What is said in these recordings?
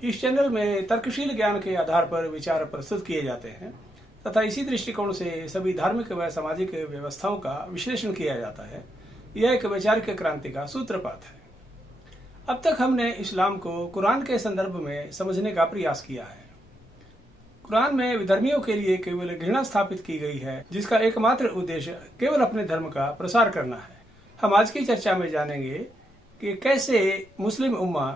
इस चैनल में तर्कशील ज्ञान के आधार पर विचार प्रस्तुत किए जाते हैं तथा इसी दृष्टिकोण से सभी धार्मिक व सामाजिक व्यवस्थाओं का विश्लेषण किया जाता है। यह एक वैचारिक क्रांति का सूत्रपात है। अब तक हमने इस्लाम को कुरान के संदर्भ में समझने का प्रयास किया है। कुरान में विधर्मियों के लिए केवल घृणा स्थापित की गई है, जिसका एकमात्र उद्देश्य केवल अपने धर्म का प्रसार करना है। हम आज की चर्चा में जानेंगे कि कैसे मुस्लिम उम्मा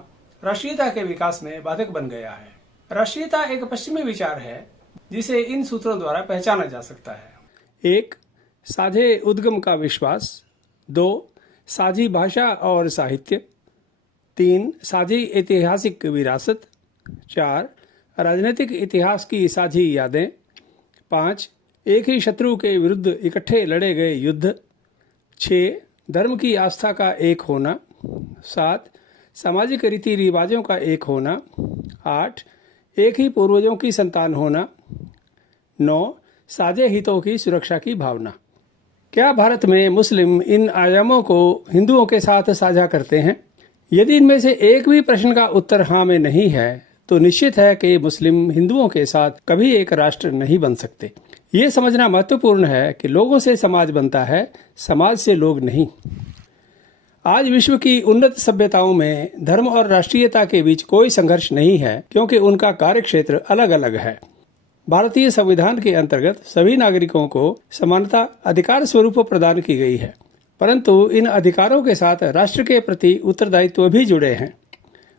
राष्ट्रीयता के विकास में बाधक बन गया है। राष्ट्रीयता एक पश्चिमी विचार है जिसे इन सूत्रों द्वारा पहचाना जा सकता है। 1. साझे उद्गम का विश्वास। 2. साझी भाषा और साहित्य। 3. साझी ऐतिहासिक विरासत। 4. राजनीतिक इतिहास की साझी यादें। 5. एक ही शत्रु के विरुद्ध इकट्ठे लड़े गए युद्ध। 6. धर्म की आस्था का एक होना। 7. सामाजिक रीति रिवाजों का एक होना। 8. एक ही पूर्वजों की संतान होना। 9. साझे हितों की सुरक्षा की भावना। क्या भारत में मुस्लिम इन आयामों को हिंदुओं के साथ साझा करते हैं? यदि इनमें से एक भी प्रश्न का उत्तर हाँ में नहीं है तो निश्चित है कि मुस्लिम हिंदुओं के साथ कभी एक राष्ट्र नहीं बन सकते। ये समझना महत्वपूर्ण है कि लोगों से समाज बनता है, समाज से लोग नहीं। आज विश्व की उन्नत सभ्यताओं में धर्म और राष्ट्रीयता के बीच कोई संघर्ष नहीं है, क्योंकि उनका कार्यक्षेत्र अलग अलग है। भारतीय संविधान के अंतर्गत सभी नागरिकों को समानता अधिकार स्वरूप प्रदान की गई है, परंतु इन अधिकारों के साथ राष्ट्र के प्रति उत्तरदायित्व भी जुड़े हैं।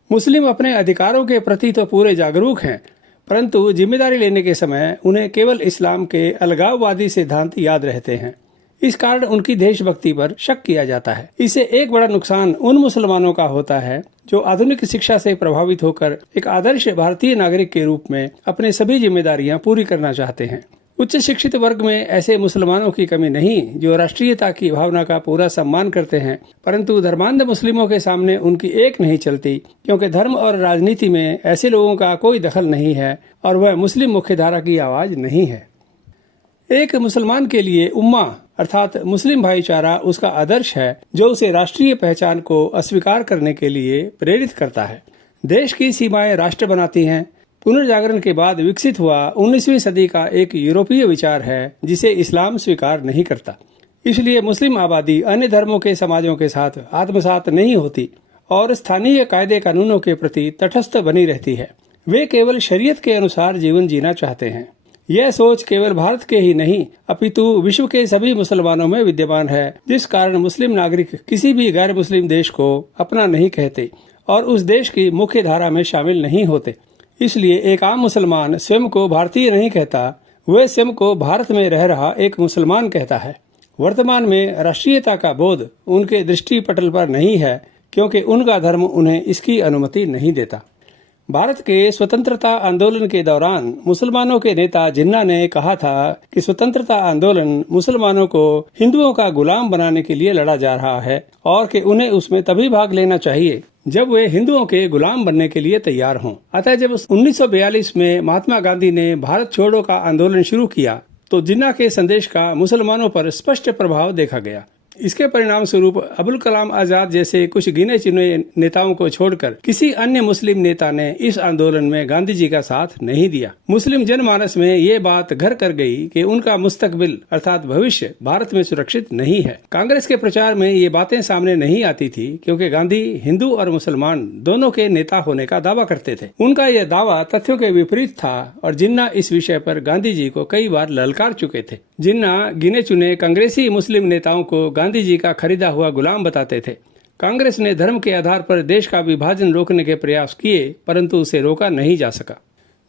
मुस्लिम अपने अधिकारों के प्रति तो पूरे जागरूक हैं, परंतु जिम्मेदारी लेने के समय उन्हें केवल इस्लाम के अलगाववादी सिद्धांत याद रहते हैं। इस कारण उनकी देशभक्ति पर शक किया जाता है। इससे एक बड़ा नुकसान उन मुसलमानों का होता है जो आधुनिक शिक्षा से प्रभावित होकर एक आदर्श भारतीय नागरिक के रूप में अपने सभी जिम्मेदारियां पूरी करना चाहते हैं। उच्च शिक्षित वर्ग में ऐसे मुसलमानों की कमी नहीं जो राष्ट्रीयता की भावना का पूरा सम्मान करते हैं, परंतु धर्मांध मुस्लिमों के सामने उनकी एक नहीं चलती, क्योंकि धर्म और राजनीति में ऐसे लोगों का कोई दखल नहीं है और वह मुस्लिम मुख्यधारा की आवाज नहीं है। एक मुसलमान के लिए उम्मा अर्थात मुस्लिम भाईचारा उसका आदर्श है, जो उसे राष्ट्रीय पहचान को अस्वीकार करने के लिए प्रेरित करता है। देश की सीमाएं राष्ट्र बनाती हैं। पुनर्जागरण के बाद विकसित हुआ 19वीं सदी का एक यूरोपीय विचार है जिसे इस्लाम स्वीकार नहीं करता। इसलिए मुस्लिम आबादी अन्य धर्मों के समाजों के साथ आत्मसात नहीं होती और स्थानीय कायदे कानूनों के प्रति तटस्थ बनी रहती है। वे केवल शरीयत के अनुसार जीवन जीना चाहते हैं। यह सोच केवल भारत के ही नहीं अपितु विश्व के सभी मुसलमानों में विद्यमान है, जिस कारण मुस्लिम नागरिक किसी भी गैर मुस्लिम देश को अपना नहीं कहते और उस देश की मुख्य धारा में शामिल नहीं होते। इसलिए एक आम मुसलमान स्वयं को भारतीय नहीं कहता, वह स्वयं को भारत में रह रहा एक मुसलमान कहता है। वर्तमान में राष्ट्रीयता का बोध उनके दृष्टि पटल पर नहीं है, क्योंकि उनका धर्म उन्हें इसकी अनुमति नहीं देता। भारत के स्वतंत्रता आंदोलन के दौरान मुसलमानों के नेता जिन्ना ने कहा था कि स्वतंत्रता आंदोलन मुसलमानों को हिंदुओं का गुलाम बनाने के लिए लड़ा जा रहा है और कि उन्हें उसमें तभी भाग लेना चाहिए जब वे हिंदुओं के गुलाम बनने के लिए तैयार हों। अतः जब 1942 में महात्मा गांधी ने भारत छोड़ो का आंदोलन शुरू किया तो जिन्ना के संदेश का मुसलमानों पर स्पष्ट प्रभाव देखा गया। इसके परिणाम स्वरूप अबुल कलाम आजाद जैसे कुछ गिने चुने नेताओं को छोड़कर किसी अन्य मुस्लिम नेता ने इस आंदोलन में गांधी जी का साथ नहीं दिया। मुस्लिम जनमानस में ये बात घर कर गई कि उनका मुस्तकबिल अर्थात भविष्य भारत में सुरक्षित नहीं है। कांग्रेस के प्रचार में ये बातें सामने नहीं आती थी, क्योंकि गांधी हिंदू और मुसलमान दोनों के नेता होने का दावा करते थे। उनका यह दावा तथ्यों के विपरीत था और जिन्ना इस विषय पर गांधी जी को कई बार ललकार चुके थे। जिन्ना गिने चुने कांग्रेसी मुस्लिम नेताओं को गांधी जी का खरीदा हुआ गुलाम बताते थे। कांग्रेस ने धर्म के आधार पर देश का विभाजन रोकने के प्रयास किए, परंतु उसे रोका नहीं जा सका।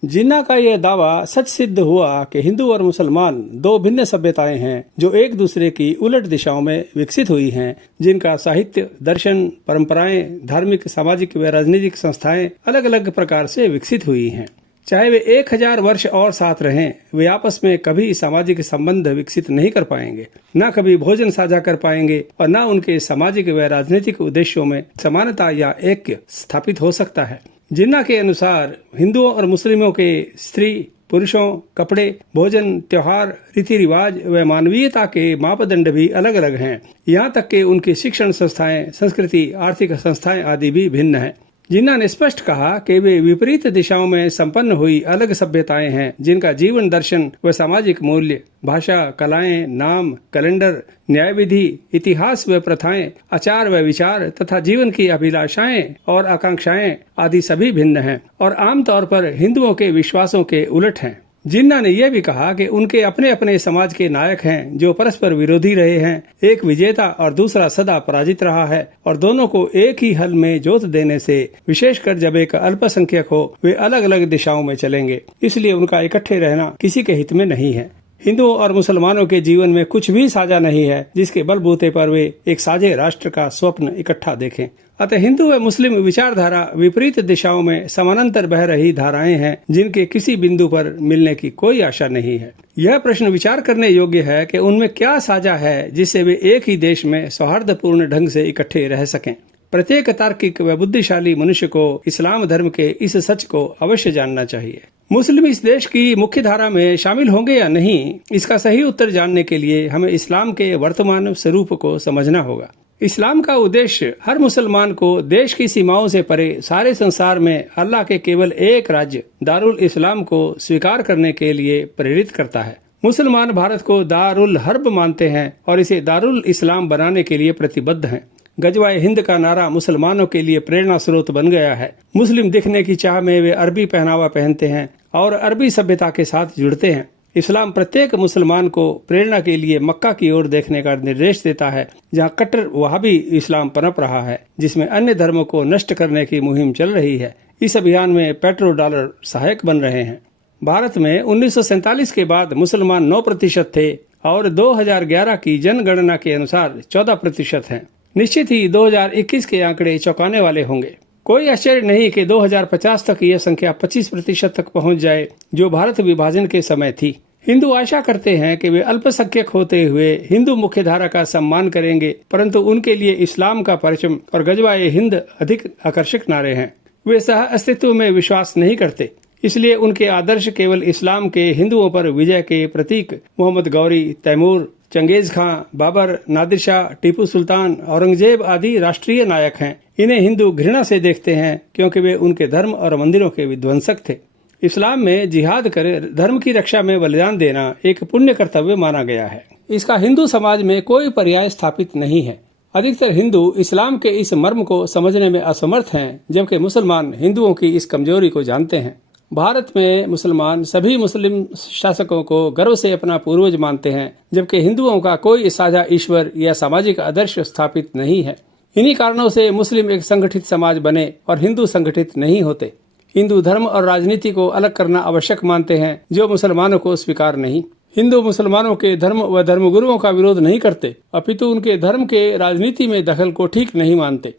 जिन्ना का यह दावा सच सिद्ध हुआ कि हिंदू और मुसलमान दो भिन्न सभ्यताएं हैं जो एक दूसरे की उलट दिशाओं में विकसित हुई हैं, जिनका साहित्य, दर्शन, परंपराएं, धार्मिक, सामाजिक व राजनीतिक संस्थाएं अलग अलग प्रकार से विकसित हुई हैं। चाहे वे 1000 वर्ष और साथ रहें, वे आपस में कभी सामाजिक संबंध विकसित नहीं कर पाएंगे, न कभी भोजन साझा कर पाएंगे और न उनके सामाजिक व राजनीतिक उद्देश्यों में समानता या ऐक्य स्थापित हो सकता है। जिन्ना के अनुसार हिंदुओं और मुस्लिमों के स्त्री, पुरुषों, कपड़े, भोजन, त्योहार, रीति रिवाज व मानवीयता के मापदंड भी अलग अलग हैं। यहाँ तक कि उनकी शिक्षण संस्थाएं, संस्कृति, आर्थिक संस्थाएं आदि भी भिन्न हैं। जिन्ना ने स्पष्ट कहा कि वे विपरीत दिशाओं में संपन्न हुई अलग सभ्यताएं हैं जिनका जीवन दर्शन व सामाजिक मूल्य, भाषा, कलाएं, नाम, कैलेंडर, न्याय विधि, इतिहास व प्रथाएं, आचार व विचार तथा जीवन की अभिलाषाएं और आकांक्षाएं आदि सभी भिन्न हैं और आमतौर पर हिंदुओं के विश्वासों के उलट हैं। जिन्ना ने यह भी कहा कि उनके अपने अपने समाज के नायक हैं जो परस्पर विरोधी रहे हैं, एक विजेता और दूसरा सदा पराजित रहा है और दोनों को एक ही हल में जोत देने से, विशेषकर जब एक अल्पसंख्यक हो, वे अलग अलग दिशाओं में चलेंगे। इसलिए उनका इकट्ठे रहना किसी के हित में नहीं है। हिंदुओं और मुसलमानों के जीवन में कुछ भी साझा नहीं है जिसके बलबूते पर वे एक साझे राष्ट्र का स्वप्न इकट्ठा देखें। अतः हिंदू व मुस्लिम विचारधारा विपरीत दिशाओं में समानांतर बह रही धाराएं हैं जिनके किसी बिंदु पर मिलने की कोई आशा नहीं है। यह प्रश्न विचार करने योग्य है कि उनमें क्या साझा है जिससे वे एक ही देश में सौहार्दपूर्ण ढंग से इकट्ठे रह सकें। प्रत्येक तार्किक व बुद्धिशाली मनुष्य को इस्लाम धर्म के इस सच को अवश्य जानना चाहिए। मुस्लिम इस देश की मुख्य धारा में शामिल होंगे या नहीं, इसका सही उत्तर जानने के लिए हमें इस्लाम के वर्तमान स्वरूप को समझना होगा। इस्लाम का उद्देश्य हर मुसलमान को देश की सीमाओं से परे सारे संसार में अल्लाह के केवल एक राज्य दारुल इस्लाम को स्वीकार करने के लिए प्रेरित करता है। मुसलमान भारत को दारुल हर्ब मानते हैं और इसे दारुल इस्लाम बनाने के लिए प्रतिबद्ध हैं। गजवाए हिंद का नारा मुसलमानों के लिए प्रेरणा स्रोत बन गया है। मुस्लिम दिखने की चाह में वे अरबी पहनावा पहनते हैं और अरबी सभ्यता के साथ जुड़ते हैं। इस्लाम प्रत्येक मुसलमान को प्रेरणा के लिए मक्का की ओर देखने का निर्देश देता है, जहां कट्टर वहाबी इस्लाम पनप रहा है, जिसमें अन्य धर्मों को नष्ट करने की मुहिम चल रही है। इस अभियान में पेट्रोल डॉलर सहायक बन रहे हैं। भारत में 1947 के बाद मुसलमान 9% थे और 2011 की जनगणना के अनुसार 14% हैं। निश्चित ही 2021 के आंकड़े चौंकाने वाले होंगे। कोई आश्चर्य नहीं कि 2050 तक यह संख्या 25% तक पहुंच जाए, जो भारत विभाजन के समय थी। हिंदू आशा करते हैं कि वे अल्पसंख्यक होते हुए हिंदू मुख्यधारा का सम्मान करेंगे, परंतु उनके लिए इस्लाम का परचम और गजवाए हिंद अधिक आकर्षक नारे हैं। वे सह अस्तित्व में विश्वास नहीं करते, इसलिए उनके आदर्श केवल इस्लाम के हिंदुओं पर विजय के प्रतीक मोहम्मद गौरी, तैमूर, चंगेज खां, बाबर, नादिर शाह, टीपू सुल्तान, औरंगजेब आदि राष्ट्रीय नायक हैं। इन्हें हिंदू घृणा से देखते हैं क्योंकि वे उनके धर्म और मंदिरों के विध्वंसक थे। इस्लाम में जिहाद कर धर्म की रक्षा में बलिदान देना एक पुण्य कर्तव्य माना गया है। इसका हिंदू समाज में कोई पर्याय स्थापित नहीं है। अधिकतर हिंदू इस्लाम के इस मर्म को समझने में असमर्थ हैं, जबकि मुसलमान हिंदुओं की इस कमजोरी को जानते हैं। भारत में मुसलमान सभी मुस्लिम शासकों को गर्व से अपना पूर्वज मानते हैं, जबकि हिंदुओं का कोई साझा ईश्वर या सामाजिक आदर्श स्थापित नहीं है। इन्हीं कारणों से मुस्लिम एक संगठित समाज बने और हिंदू संगठित नहीं होते। हिंदू धर्म और राजनीति को अलग करना आवश्यक मानते हैं, जो मुसलमानों को स्वीकार नहीं। हिंदू मुसलमानों के धर्म व धर्मगुरुओं का विरोध नहीं करते, अपितु उनके धर्म के राजनीति में दखल को ठीक नहीं मानते।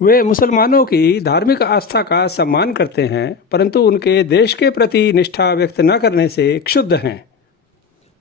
वे मुसलमानों की धार्मिक आस्था का सम्मान करते हैं, परंतु उनके देश के प्रति निष्ठा व्यक्त न करने से क्षुब्ध हैं।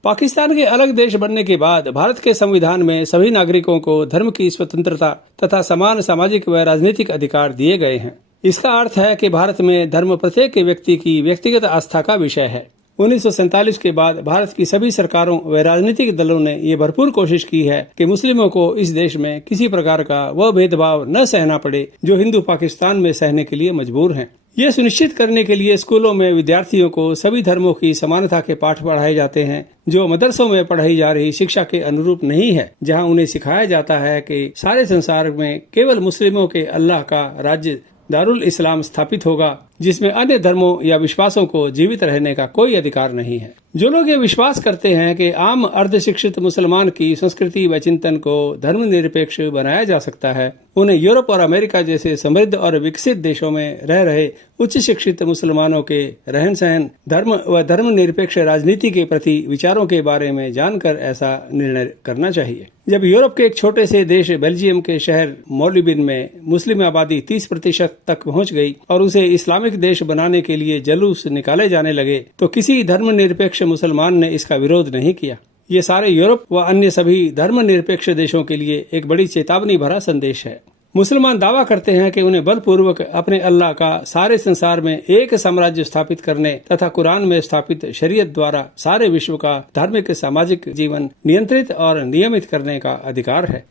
पाकिस्तान के अलग देश बनने के बाद भारत के संविधान में सभी नागरिकों को धर्म की स्वतंत्रता तथा समान सामाजिक व राजनीतिक अधिकार दिए गए हैं। इसका अर्थ है कि भारत में धर्म प्रत्येक व्यक्ति की व्यक्तिगत आस्था का विषय है। 1947 के बाद भारत की सभी सरकारों व राजनीतिक दलों ने ये भरपूर कोशिश की है कि मुस्लिमों को इस देश में किसी प्रकार का वह भेदभाव न सहना पड़े जो हिंदू पाकिस्तान में सहने के लिए मजबूर हैं। ये सुनिश्चित करने के लिए स्कूलों में विद्यार्थियों को सभी धर्मों की समानता के पाठ पढ़ाए जाते हैं, जो मदरसों में पढ़ाई जा रही शिक्षा के अनुरूप नहीं है, जहां उन्हें सिखाया जाता है कि सारे संसार में केवल मुस्लिमों के अल्लाह का राज्य दारुल इस्लाम स्थापित होगा, जिसमें अन्य धर्मों या विश्वासों को जीवित रहने का कोई अधिकार नहीं है। जो लोग ये विश्वास करते हैं कि आम अर्धशिक्षित मुसलमान की संस्कृति व चिंतन को धर्मनिरपेक्ष बनाया जा सकता है, उन्हें यूरोप और अमेरिका जैसे समृद्ध और विकसित देशों में रह रहे उच्च शिक्षित मुसलमानों के रहन सहन, धर्म व धर्मनिरपेक्ष राजनीति के प्रति विचारों के बारे में जानकर ऐसा निर्णय करना चाहिए। जब यूरोप के एक छोटे से देश बेल्जियम के शहर मौलिबिन में मुस्लिम आबादी 30% तक पहुंच गई और उसे इस्लामिक देश बनाने के लिए जुलूस निकाले जाने लगे, तो किसी धर्मनिरपेक्ष मुसलमान ने इसका विरोध नहीं किया। ये सारे यूरोप व अन्य सभी धर्मनिरपेक्ष देशों के लिए एक बड़ी चेतावनी भरा संदेश है। मुसलमान दावा करते हैं कि उन्हें बलपूर्वक अपने अल्लाह का सारे संसार में एक साम्राज्य स्थापित करने तथा कुरान में स्थापित शरीयत द्वारा सारे विश्व का धार्मिक सामाजिक जीवन नियंत्रित और नियमित करने का अधिकार है।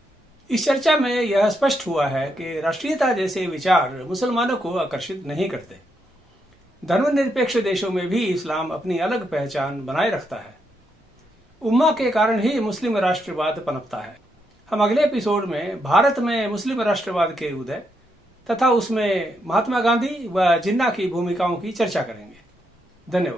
इस चर्चा में यह स्पष्ट हुआ है कि राष्ट्रीयता जैसे विचार मुसलमानों को आकर्षित नहीं करते। धर्मनिरपेक्ष देशों में भी इस्लाम अपनी अलग पहचान बनाए रखता है। उम्मा के कारण ही मुस्लिम राष्ट्रवाद पनपता है। हम अगले एपिसोड में भारत में मुस्लिम राष्ट्रवाद के उदय तथा उसमें महात्मा गांधी व जिन्ना की भूमिकाओं की चर्चा करेंगे। धन्यवाद।